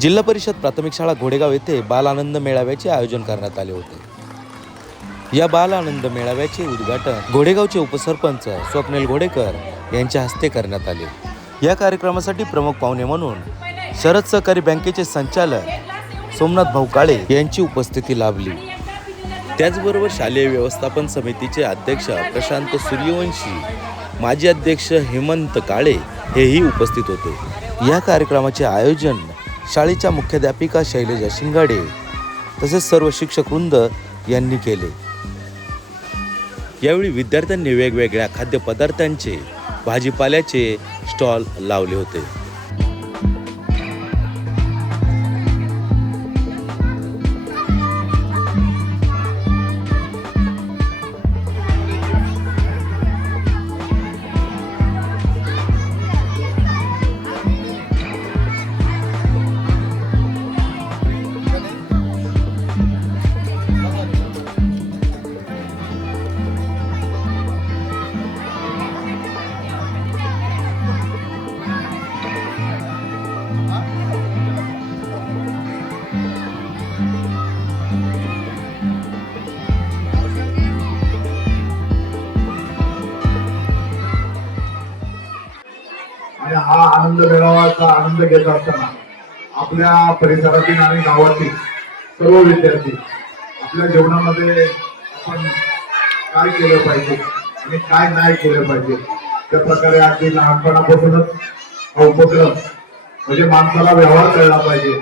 जिल्हा परिषद प्राथमिक शाळा घोडेगाव येथे बाल आनंद मेळाव्याचे आयोजन करण्यात आले होते। या बाल आनंद मेळाव्याचे उद्घाटन घोडेगावचे उपसरपंच स्वप्नील घोडेकर यांच्या हस्ते करण्यात आले। या कार्यक्रमासाठी प्रमुख पाहुणे म्हणून शरद सहकारी बँकेचे संचालक सोमनाथ भाऊ काळे यांची उपस्थिती लाभली। त्याचबरोबर शालेय व्यवस्थापन समितीचे अध्यक्ष प्रशांत सूर्यवंशी, माजी अध्यक्ष हेमंत काळे हेही उपस्थित होते। या कार्यक्रमाचे आयोजन शाळेच्या मुख्याध्यापिका शैलेजा शिंगाडे तसेच सर्व शिक्षक वृंद यांनी केले। यावेळी विद्यार्थ्यांनी वेगवेगळ्या खाद्यपदार्थांचे, भाजीपाल्याचे स्टॉल लावले होते। आणि हा आनंद मेळाव्याचा आनंद घेत असताना आपल्या परिसरातील आणि गावातील सर्व विद्यार्थी आपल्या जीवनामध्ये आपण काय केलं पाहिजे आणि काय नाही केलं पाहिजे त्या प्रकारे अगदी लहानपणापासूनच हा उपक्रम म्हणजे माणसाला व्यवहार कळला पाहिजे।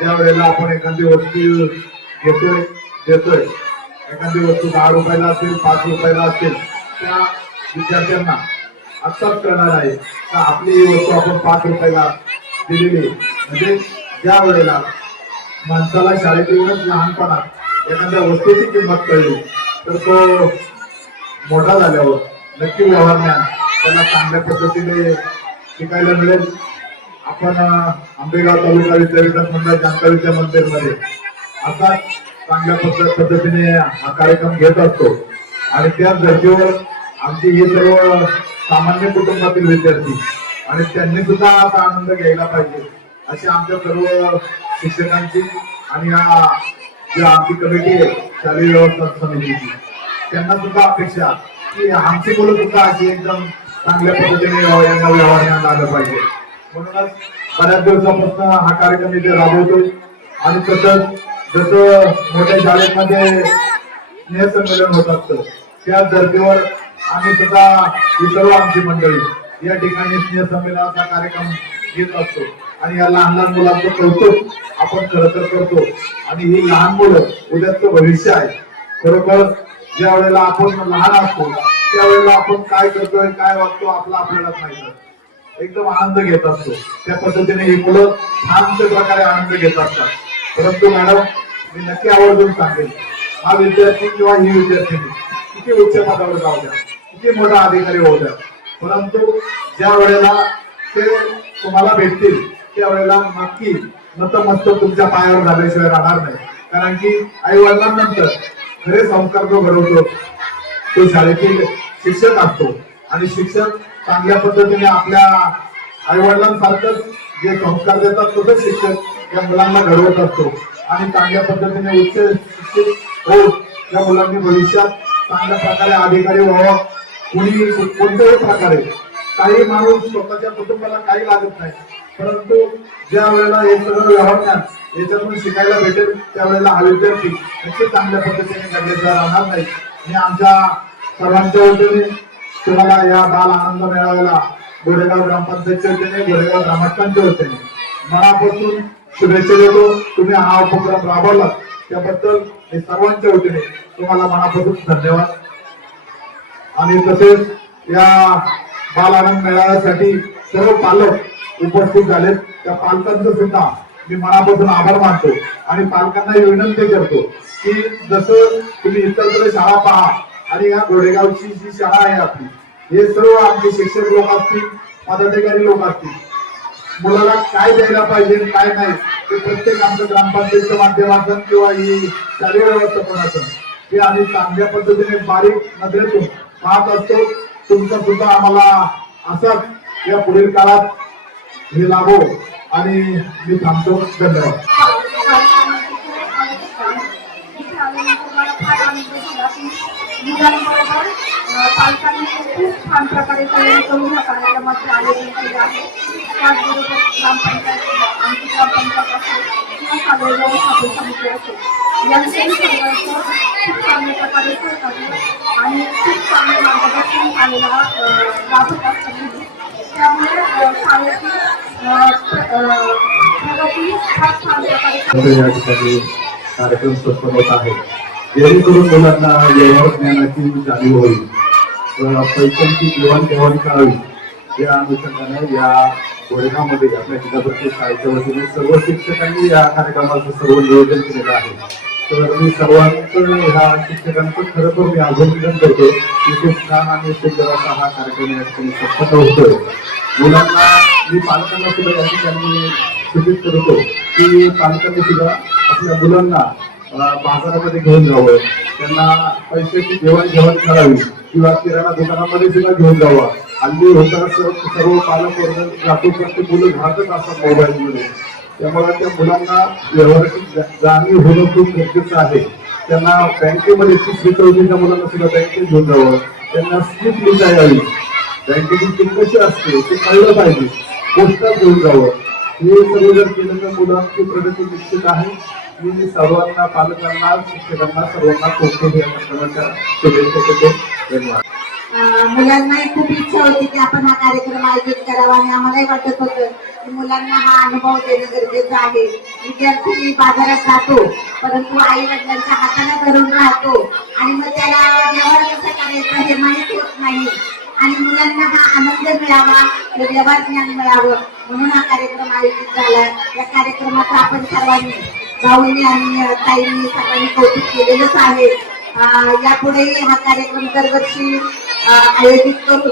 ज्या वेळेला आपण एखादी वस्तू घेतोय देतोय, एखादी वस्तू 10 रुपयाला असेल 5 रुपयाला असेल, त्या विद्यार्थ्यांना आत्ताच कळणार आहे का आपली ही वस्तू आपण 5 रुपयाला दिलेली। म्हणजे ज्या वेळेला माणसाला शाळेतूनच लहानपणात एखाद्या वस्तूची किंमत कळली तर तो मोठा झाल्यावर नक्की व्यवहार ज्ञान त्याला चांगल्या पद्धतीने शिकायला मिळेल। आपण आंबेगाव तालुका विद्यापीठ मंडळ जानका विद्या मंदिरमध्ये असाच चांगल्या पद्धतीने हा कार्यक्रम घेत असतो आणि त्याच धर्तीवर आमची हे सर्व सामान्य कुटुंबातील विद्यार्थी आणि त्यांनी सुद्धा असा आनंद घ्यायला पाहिजे अशी आमच्या सर्व शिक्षकांची आणि जी आमची कमिटी आहे शालेय व्यवस्थापन समितीची त्यांना सुद्धा अपेक्षा की आमची मुलं सुद्धा अशी एकदम चांगल्या पद्धतीने यांना व्यवहार आलं पाहिजे। म्हणूनच बऱ्याच दिवसापासून हा कार्यक्रम इथे राबवतो आणि तसंच जसं मोठ्या शाळेमध्ये स्नेहसंमेलन होत असतं त्याच धर्तीवर आम्ही सुद्धा ही सर्व आमची मंडळी या ठिकाणी स्नेहसंमेलनाचा कार्यक्रम घेत असतो आणि या लहान लहान मुलांचं कौतुक आपण खरं तर करतो आणि ही लहान मुलं उद्याचं भविष्य आहे। खरोखर ज्या वेळेला आपण लहान असतो त्यावेळेला आपण काय करतोय काय वागतो आपल्यालाच माहित एकदम आनंद घेत असतो। त्या पद्धतीने ही मुलं छान प्रकारे आनंद घेत असतात। परंतु मॅडम मी नक्की आवर्जून सांगेल हा विद्यार्थी किंवा ही विद्यार्थिनी किती उच्च पदावर जाऊ द्या, किती मोठा अधिकारी होऊ द्या, परंतु ज्या वेळेला ते तुम्हाला भेटतील त्यावेळेला नक्की नतमस्तक तुमच्या पायावर झाल्याशिवाय राहणार नाही। कारण की आई वडिलांनंतर खरे संस्कार जो घडवतो तो शाळेतील शिक्षक असतो आणि शिक्षक चांगल्या पद्धतीने आपल्या आई वडिलांसारखंच जे संस्कार देतात तसंच शिक्षक या मुलांना घडवत असतो आणि चांगल्या पद्धतीने उच्च शिक्षित होऊन या मुलांनी भविष्यात चांगल्या प्रकारे अधिकारी व्हावं। कुणी कोणत्याही प्रकारे काही माणूस स्वतःच्या कुटुंबाला काही लागत नाही, परंतु ज्या वेळेला हे सगळं व्यवहार ज्ञान याच्यातून शिकायला भेटेल त्यावेळेला हा विद्यार्थी नक्की चांगल्या पद्धतीने घडल्याशिवाय राहणार नाही। मी आमच्या सर्वांच्या वतीने तुम्हाला या बाल आनंद मेळाव्याला घोडेगाव ग्रामपंचायतच्या वतीने घोडेगाव ग्रामस्थांच्या वतीने मनापासून शुभेच्छा देतो। तुम्ही हा उपक्रम राबवला त्याबद्दल मी सर्वांच्या वतीने तुम्हाला मनापासून धन्यवाद। आणि तसेच या बाल आनंद मेळाव्यासाठी सर्व पालक उपस्थित झालेत त्या पालकांचं सुद्धा मी मनापासून आभार मानतो आणि पालकांना विनंती करतो की जसं तुम्ही इतरकडे शाळा पहा आणि या घोडेगावची जी शाळा आहे आपली हे सर्व आमचे शिक्षक लोक असतील, पदाधिकारी लोक असतील, मुलाला काय द्यायला पाहिजे काय नाही ते प्रत्येक आमच्या ग्रामपंचायतीच्या माध्यमातून किंवा ही शालेय व्यवस्थापनातून ते आम्ही चांगल्या पद्धतीने बारीक नजरेतून पाहत असतो। तुमचा सुद्धा आम्हाला असाच या पुढील काळात हे लाभो आणि मी थांबतो. धन्यवाद. इथे आल्यानंतर मला फार आनंद झाला की मुलांबरोबर पालकांनी खूप छान प्रकारे तयारी करून ह्या कार्यक्रमाचे आयोजन केले आहे. त्याचबरोबर ग्रामपंचायत आमची ग्रामपंचायत असेल किंवा सावेगाव सभा समिती असेल यांच्याही सर्वांचं खूप चांगल्या प्रकारे सहकार्य आणि खूप चांगले मार्गदर्शन आलेला लाभत असतं. त्यामुळे शाळेची प्रगती फार छान प्रकारे या ठिकाणी कार्यक्रम संपन्न होत आहे, जेणेकरून मुलांना व्यवहार ज्ञानाची जाणीव होईल, पैशांची देवाणघेवाण करावी या अनुषंगाने या गोरेगावमध्ये आपल्या जिल्हा शाळेच्या वतीने सर्व शिक्षकांनी या कार्यक्रमाचं सर्व नियोजन केलेलं आहे. तर मी सर्वांचं ह्या शिक्षकांचं खरं तर मी अभिनंदन करतो की खूप छान आणि सुंदर असा हा कार्यक्रम या ठिकाणी संपन्न होतोय. मुलांना मी पालकांना सुद्धा या ठिकाणी सूचित करतो की पालकांनी सुद्धा आपल्या मुलांना बाजारामध्ये घेऊन जावं, त्यांना पैशाची देवाणघेवाण करावी किंवा किराणा दुकानामध्ये सुद्धा घेऊन जावं. हल्ली होताना सर्व पालक वर्ग जातो ते मुलं घातच असतात मोबाईलमध्ये. त्यामुळे त्या मुलांना व्यवहाराची जाणीव होणं खूप गरजेचं आहे. त्यांना बँकेमध्ये स्लिप त्या मुलांना सुद्धा बँकेत घेऊन जावं, त्यांना स्लिप लिहिता यावी, बँकेची स्लिप कशी असते ते कळलं पाहिजे, पोस्टात घेऊन जावं. हे सर्व जर केलं तर मुलांची प्रगती निश्चित आहे. मी सर्वांना पालकांना शिक्षकांना सर्वांना खूप खूप या कार्यक्रमाच्या शुभेच्छा देतो. धन्यवाद. मुलांनाही खूप इच्छा होती की आपण हा कार्यक्रम आयोजित करावा आणि आम्हालाही वाटत होतं की मुलांना हा अनुभव देणं गरजेचं आहे. विद्यार्थी बाजारात जातो परंतु आई वडिलांच्या हाताला धरून राहतो आणि मग त्याला व्यवहार कसा करायचा हे माहीत होत नाही आणि मुलांना हा आनंद मिळावा, व्यवहार ज्ञान मिळावं म्हणून हा कार्यक्रम आयोजित झाला. या कार्यक्रमाचा आपण सर्वांनी भाऊंनी आणि ताईंनी सर्वांनी कौतुक केलेलंच आहे. यापुढेही हा कार्यक्रम दरवर्षी आयोजित करू.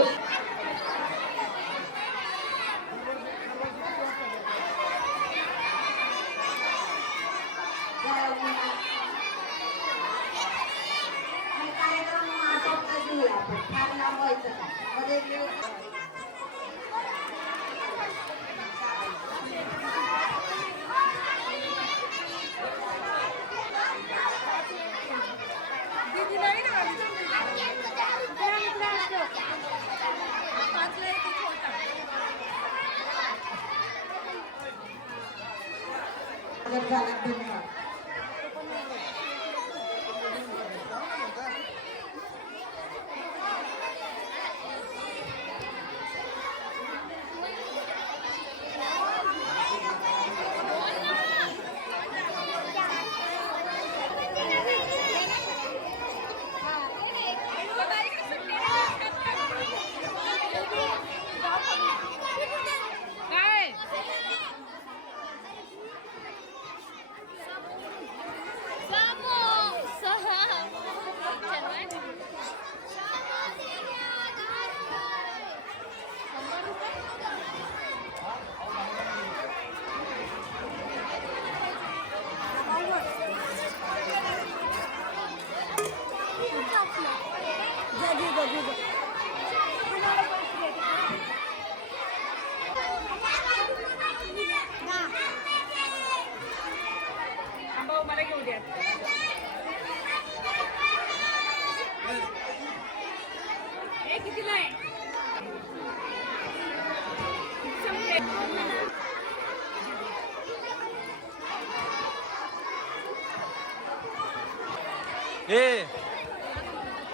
ए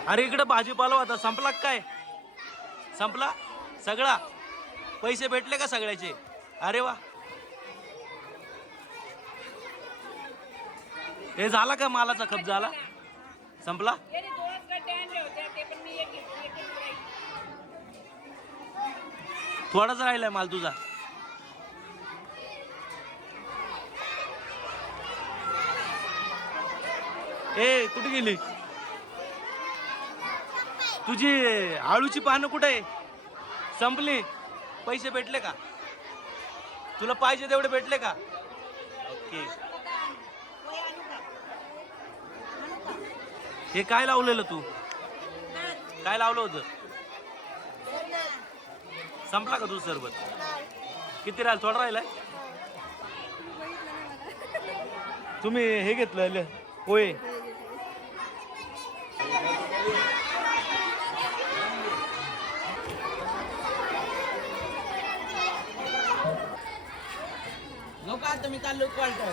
अरे इकडे भाजीपाला होता, संपला काय? संपला सगळा? पैसे भेटले का सगळ्याचे? अरे वा. हे झाला का मालाचा खप झाला? संपला? थोडाच राहिलाय माल तुझा. ए कुठे गेली तुझी आळूची पानं? कुठे आहे? संपली? पैसे भेटले का तुला? पाहिजे तेवढे भेटले का? ओके. हे काय लावलेलं तू? काय लावलं होतं? संपला का तू सरबत? किती राहिला? थोडा राहिलाय? तुम्ही हे घेतलं पोहे. नको आता मी चाललो क्वार्टर.